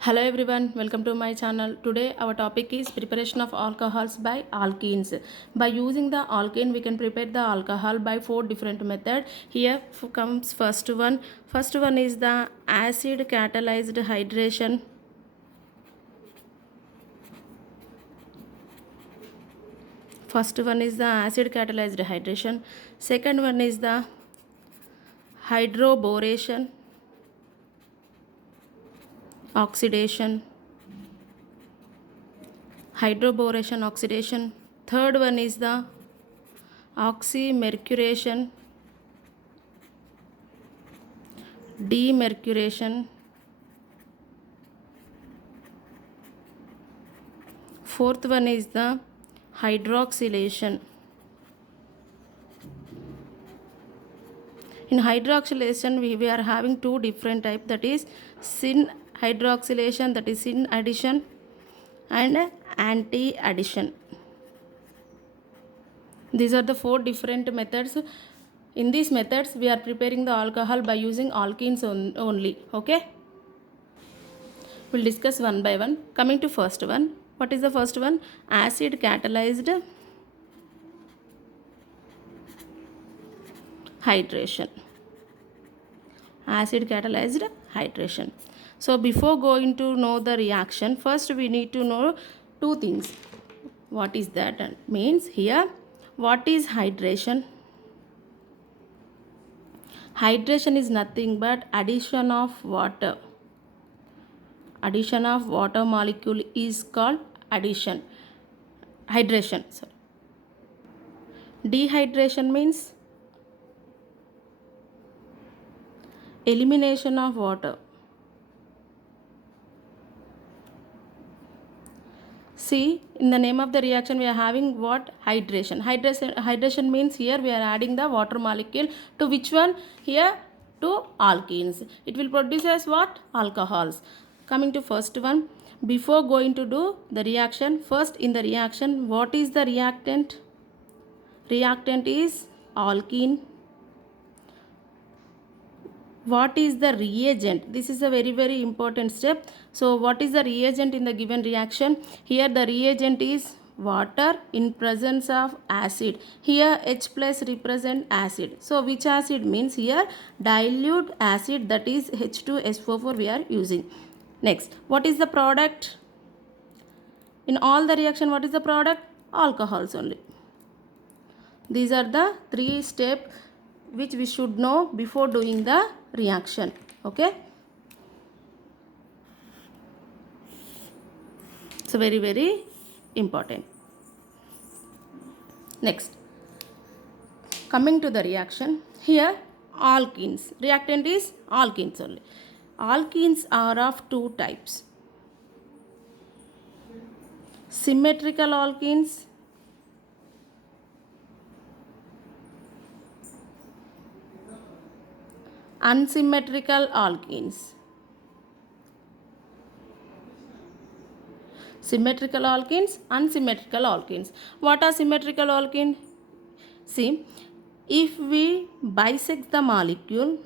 Hello everyone, welcome to my channel. Today our topic is preparation of alcohols by alkenes. By using the alkene we can prepare the alcohol by four different methods. Here comes first one. First one is the acid catalyzed hydration. First one is the acid catalyzed hydration. Second one is the hydroboration oxidation. Hydroboration oxidation. Third one is the oxymercuration, demercuration. Fourth one is the hydroxylation. In hydroxylation we are having two different types, that is syn hydroxylation, that is syn addition, and anti addition. These are the four different methods. In these methods we are preparing the alcohol by using alkenes only. Okay, we'll discuss one by one. Coming to first one, what is the first one? Acid catalyzed hydration. Acid catalyzed hydration. So before going to know the reaction, first we need to know two things. What is that? Means here, what is hydration? Hydration is nothing but addition of water. Addition of water molecule is called hydration. Sorry. Dehydration means elimination of water. See, in the name of the reaction we are having what? Hydration. Hydration means here we are adding the water molecule to which one? Here to alkenes. It will produce as what? Alcohols. Coming to first one, before going to do the reaction, first in the reaction, what is the reactant? Reactant is alkene. What is the reagent? This is a very important step. So what is the reagent in the given reaction? Here the reagent is water in presence of acid. Here H plus represent acid. So which acid? Means here dilute acid, that is H2SO4 we are using. Next, what is the product? In all the reaction, what is the product? Alcohols only. These are the three steps which we should know before doing the reaction. Okay, so very important. Next, coming to the reaction, here alkenes. Reactant is alkenes only. Alkenes are of two types: symmetrical alkenes, unsymmetrical alkenes. Symmetrical alkenes, unsymmetrical alkenes. What are symmetrical alkenes? See, if we bisect the molecule,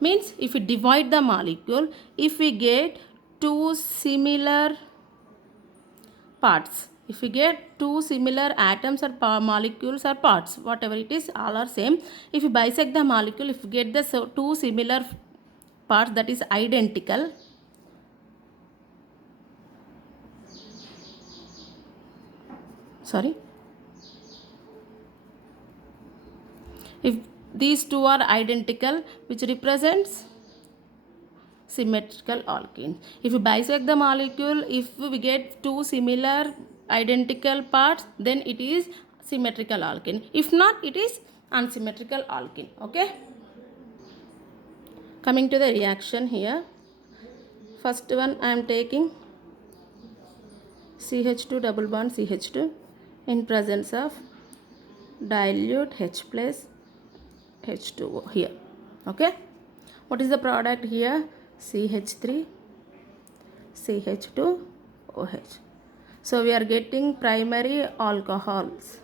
means if we divide the molecule, if we get two similar parts, if we get two similar atoms or molecules or parts, whatever it is, all are same. If we bisect the molecule, if we get the two similar parts, that is identical. Sorry. If these two are identical, which represents symmetrical alkene. If we bisect the molecule, if we get two similar identical parts, then it is symmetrical alkene. If not, it is unsymmetrical alkene. Okay. Coming to the reaction here, first one I am taking CH2 double bond CH2 in presence of dilute H plus H2O here. Okay, what is the product here? CH3 CH2OH. So we are getting primary alcohols.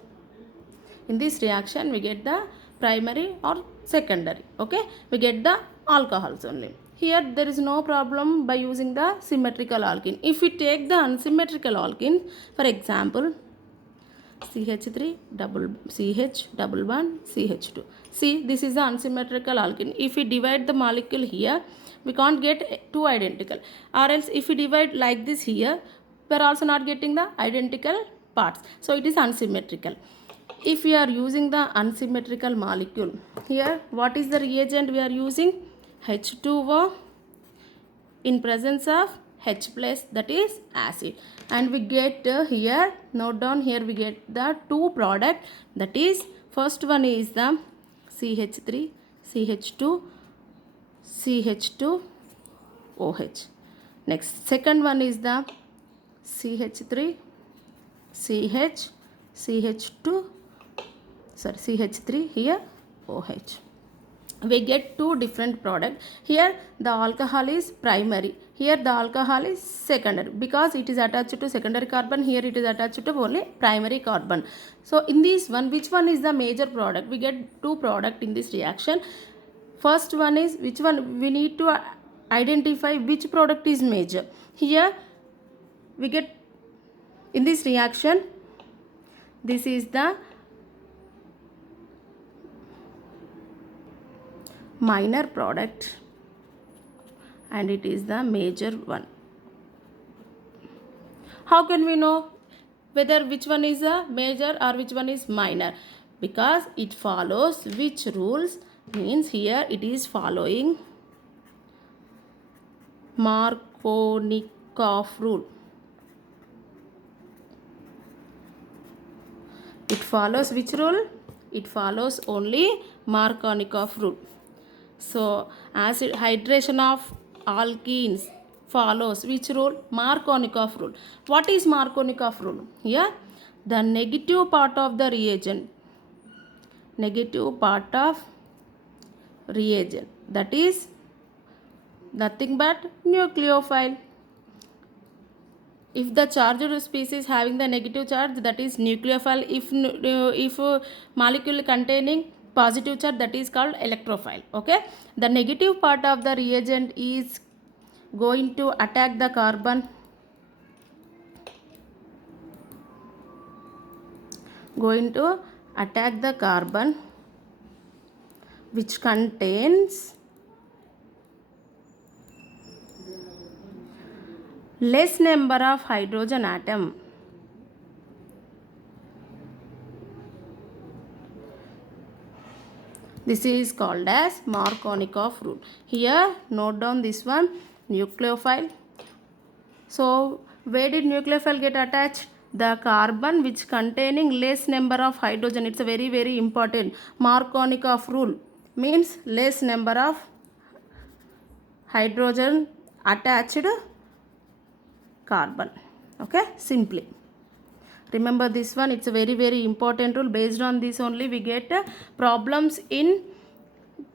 In this reaction we get the primary or secondary. Okay, we get the alcohols only. here there is no problem by using the symmetrical alkene. If we take the unsymmetrical alkene, for example CH3 double CH double bond CH2. See, this is the unsymmetrical alkene. If we divide the molecule here, we can't get two identical, or else if we divide like this here, we are also not getting the identical parts, so it is unsymmetrical. If we are using the unsymmetrical molecule, here what is the reagent we are using? H2O in presence of H plus, that is acid, and we get here, note down here, we get the two product, that is first one is the CH3 CH2 CH2 OH. Next, second one is the CH3 CH CH2 sorry CH3 here OH. We get two different product. Here the alcohol is primary, here the alcohol is secondary, because it is attached to secondary carbon, here it is attached to only primary carbon. So in this one, which one is the major product? We get two product in this reaction. First one is, which one we need to identify which product is major. Here we get in this reaction, this is the minor product and it is the major one. How can we know whether which one is a major or which one is minor? Because it follows which rules? Means here it is following Markovnikov rule. It follows which rule? It follows only Markovnikov rule. So acid hydration of alkenes follows which rule? Markovnikov rule. What is Markovnikov rule? Here the negative part of the reagent, that is nothing but nucleophile. If the charged species having the negative charge, that is nucleophile. If molecule containing positive charge, that is called electrophile. Okay, the negative part of the reagent is going to attack the carbon, which contains less number of hydrogen atom. This is called as Markovnikov rule. Here note down this one, nucleophile. So where did nucleophile get attached? The carbon which containing less number of hydrogen. It's a very, very important. Markovnikov rule means less number of hydrogen attached carbon. Okay, simply remember this one. It's a very, very important rule. Based on this only we get problems in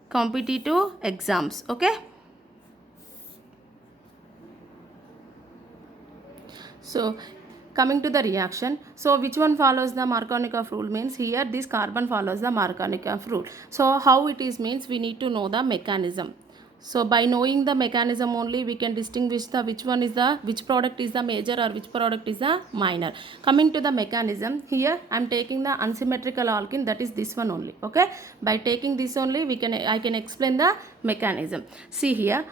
competitive exams. Okay, so coming to the reaction, so which one follows the Markovnikov rule? Means here this carbon follows the Markovnikov rule. So how it is means we need to know the mechanism. So by knowing the mechanism only we can distinguish the which product is the major or which product is the minor. Coming to the mechanism, here I am taking the unsymmetrical alkene, that is this one only. Okay, by taking this only I can explain the mechanism. See here,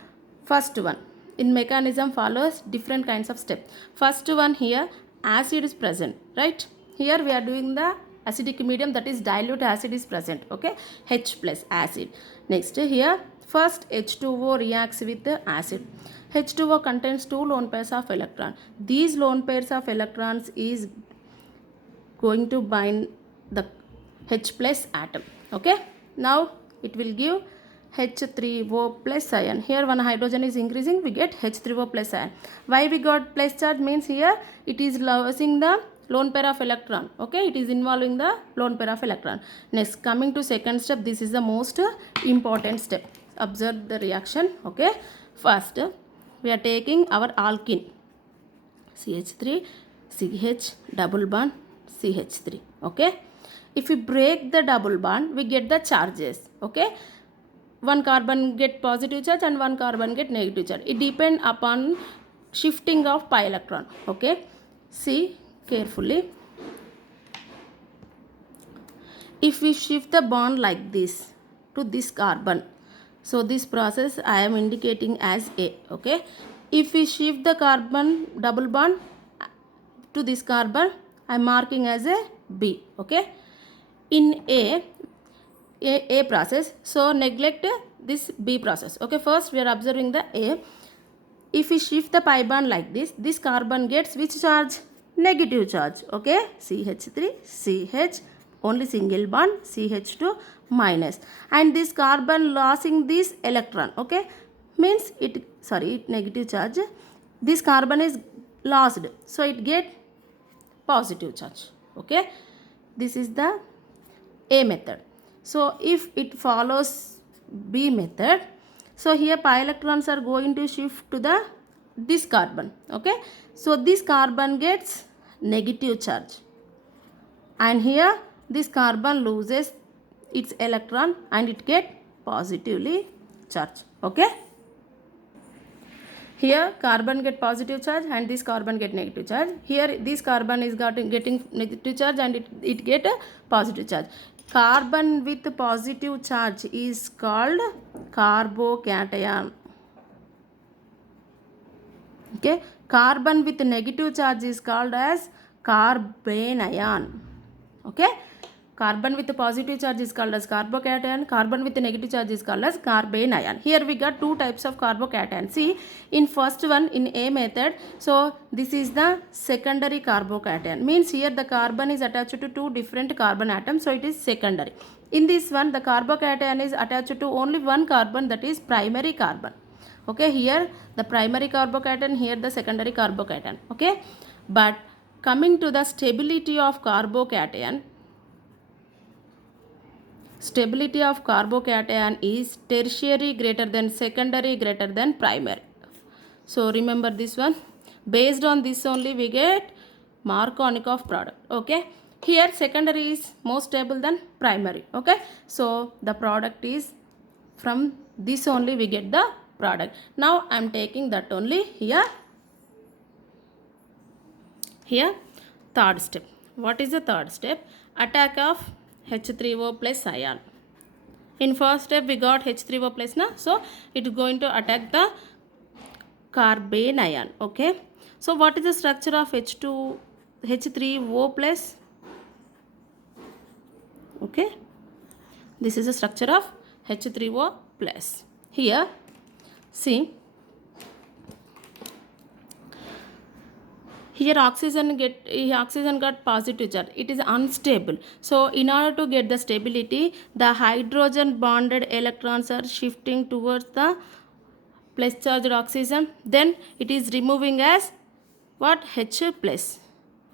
first one in mechanism follows different kinds of steps. First one, here acid is present, right? Here we are doing the acidic medium, that is dilute acid is present. Okay, H plus acid. Next here, first H2O reacts with the acid. H2O contains two lone pairs of electrons. These lone pairs of electrons is going to bind the H plus atom. Okay, now it will give H3O plus ion. Here one hydrogen is increasing, we get H3O plus ion. Why we got plus charge? Means here it is losing the lone pair of electron. Okay, it is involving the lone pair of electron. Next, coming to second step, this is the most important step. Observe the reaction. Okay, first we are taking our alkene, CH3 CH double bond CH3. Okay, if we break the double bond we get the charges. Okay, one carbon get positive charge and one carbon get negative charge. It depends upon shifting of pi electron. Okay, see carefully. If we shift the bond like this to this carbon, so this process I am indicating as A. Okay, if we shift the carbon double bond to this carbon, I am marking as a B. Okay, in A process, so neglect this B process. Okay, first we are observing the A. If we shift the pi bond like this carbon gets which charge? Negative charge. Okay, CH3, CH, only single bond, CH2 minus, and this carbon losing this electron. Okay, means it negative charge. This carbon is lost, so it get positive charge. Okay, this is the A method. So if it follows B method, so here pi electrons are going to shift to this carbon. Okay, so this carbon gets negative charge, and here this carbon loses its electron and it get positively charged. Okay, here carbon get positive charge and this carbon get negative charge. Here this carbon is getting negative charge and it get a positive charge. Carbon with positive charge is called carbocation. Okay, carbon with negative charge is called as carbanion. Okay, carbon with positive charge is called as carbocation, carbon with negative charge is called as carbanion. Here we got two types of carbocation. See, in first one, in A method, so this is the secondary carbocation, means here the carbon is attached to two different carbon atoms, so it is secondary. In this one, the carbocation is attached to only one carbon, that is primary carbon. Okay, here the primary carbocation, here the secondary carbocation. Okay, but coming to the stability of carbocation, stability of carbocation is tertiary greater than secondary greater than primary. So remember this one. Based on this only we get Markovnikov product. Okay, here secondary is more stable than primary. Okay, so the product is from this only we get the product. Now I am taking that only here. Here third step. What is the third step? Attack of H3O plus ion. In first step we got H3O plus na, so it is going to attack the carbanion. Okay, so what is the structure of H3O plus? Okay, this is the structure of H3O plus. Here see, here oxygen got positive charge, it is unstable. So in order to get the stability, the hydrogen bonded electrons are shifting towards the plus charged oxygen, then it is removing as what? H plus.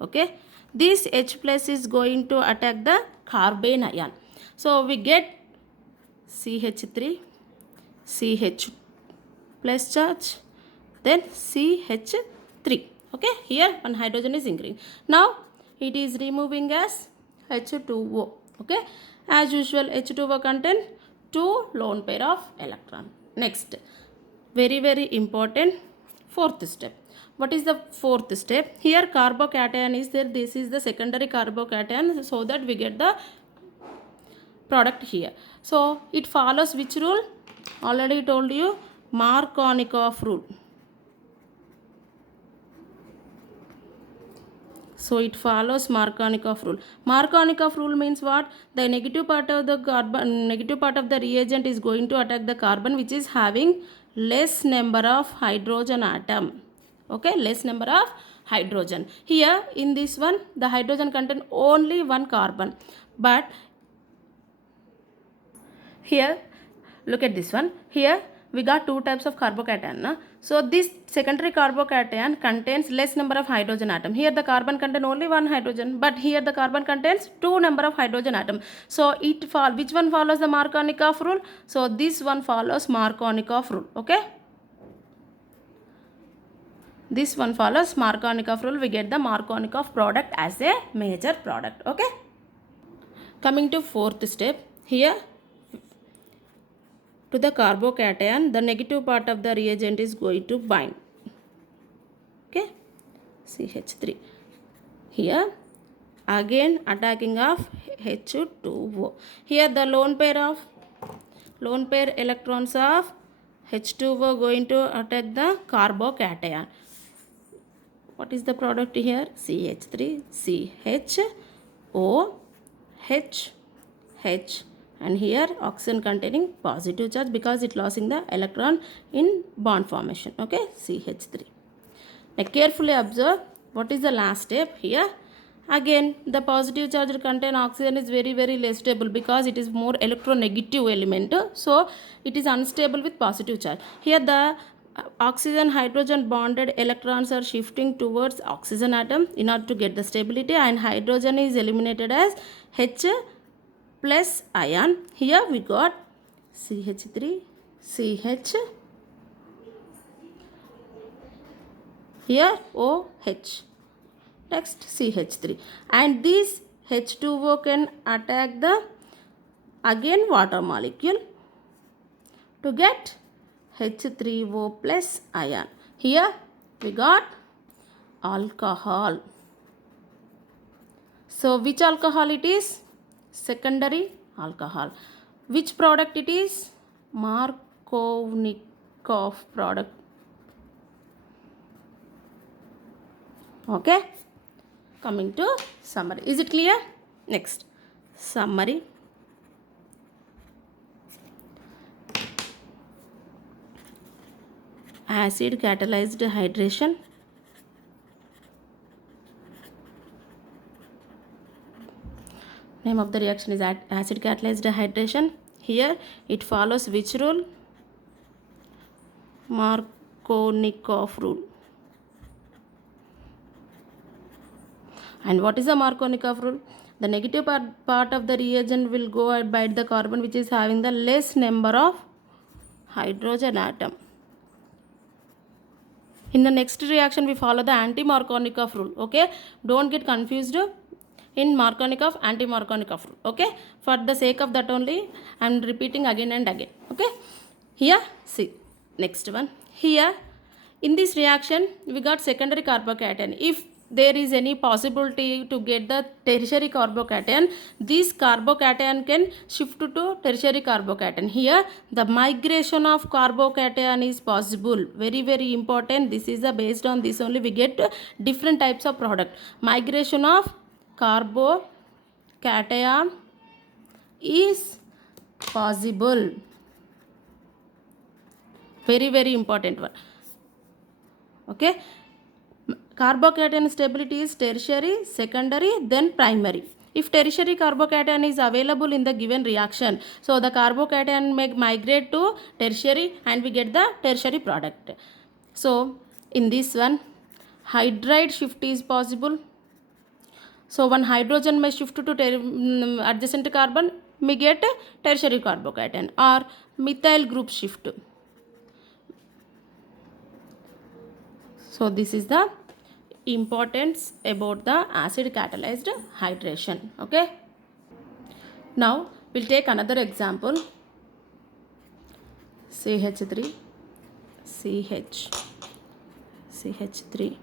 Okay, this H plus is going to attack the carbanion, so we get CH3, CH plus charge, then CH3. Okay, here one hydrogen is increasing. Now it is removing as H2O. Okay, as usual H2O contain two lone pair of electron. Next, very important, fourth step. What is the fourth step? Here carbocation is there, this is the secondary carbocation, so that we get the product here. So it follows which rule? Already told you, Markovnikov rule. So it follows Markovnikov rule. Markovnikov rule means what? The negative part of the carbon, negative part of the reagent is going to attack the carbon which is having less number of hydrogen atom. Okay, less number of hydrogen. Here in this one, the hydrogen contain only one carbon, but here look at this one. Here we got two types of carbocation. Na? So this secondary carbocation contains less number of hydrogen atom. Here the carbon contain only one hydrogen, but here the carbon contains two number of hydrogen atom. So it which one follows the Markovnikov rule? So this one follows Markovnikov rule. Okay, this one follows Markovnikov rule. We get the Markovnikov product as a major product. Okay, coming to fourth step. Here to the carbocation, the negative part of the reagent is going to bind. Okay, CH3. Here again attacking of H2O. Here the lone pair electrons of H2O going to attack the carbocation. What is the product here? CH3, CH, O, H, H, and here oxygen containing positive charge because it losing the electron in bond formation. Okay, CH3. Now carefully observe what is the last step here. Again, the positive charge contain oxygen is very less stable because it is more electronegative element. So it is unstable with positive charge. Here the oxygen hydrogen bonded electrons are shifting towards oxygen atom in order to get the stability, and hydrogen is eliminated as H plus ion. Here we got CH3, CH, here OH, next CH3, and this H2O can attack the again water molecule to get H3O plus ion. Here we got alcohol. So which alcohol it is? Secondary alcohol. Which product it is? Markovnikov product. Okay, coming to summary. Is it clear? Next, summary. Acid catalyzed hydration. Name of the reaction is acid catalyzed hydration. Here it follows which rule? Markovnikov rule. And what is the Markovnikov rule? The negative part of the reagent will go and bite the carbon which is having the less number of hydrogen atom. In the next reaction we follow the anti-Markovnikov rule. Okay, don't get confused in Markovnikov, anti-Markovnikov rule. Okay, for the sake of that only I am repeating again and again. Okay, here see next one. Here in this reaction we got secondary carbocation. If there is any possibility to get the tertiary carbocation, this carbocation can shift to tertiary carbocation. Here the migration of carbocation is possible. Very important. This is the based on this only we get different types of product. Migration of carbocation is possible. Very important one. Okay, carbocation stability is tertiary, secondary, then primary. If tertiary carbocation is available in the given reaction, so the carbocation may migrate to tertiary and we get the tertiary product. So in this one hydride shift is possible. So one hydrogen may shift to adjacent carbon, may get tertiary carbocation, or methyl group shift. So this is the importance about the acid catalyzed hydration. Okay, now we'll take another example. CH3, CH, CH3,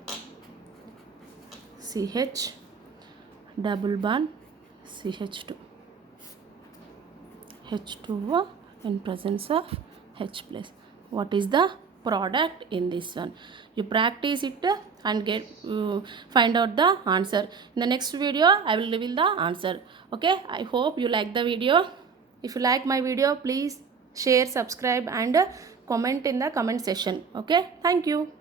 CH, double bond CH2, H2O in presence of H plus. What is the product in this one? You practice it and get find out the answer. In the next video I will reveal the answer. Okay, I hope you like the video. If you like my video, please share, subscribe and comment in the comment section. Okay, thank you.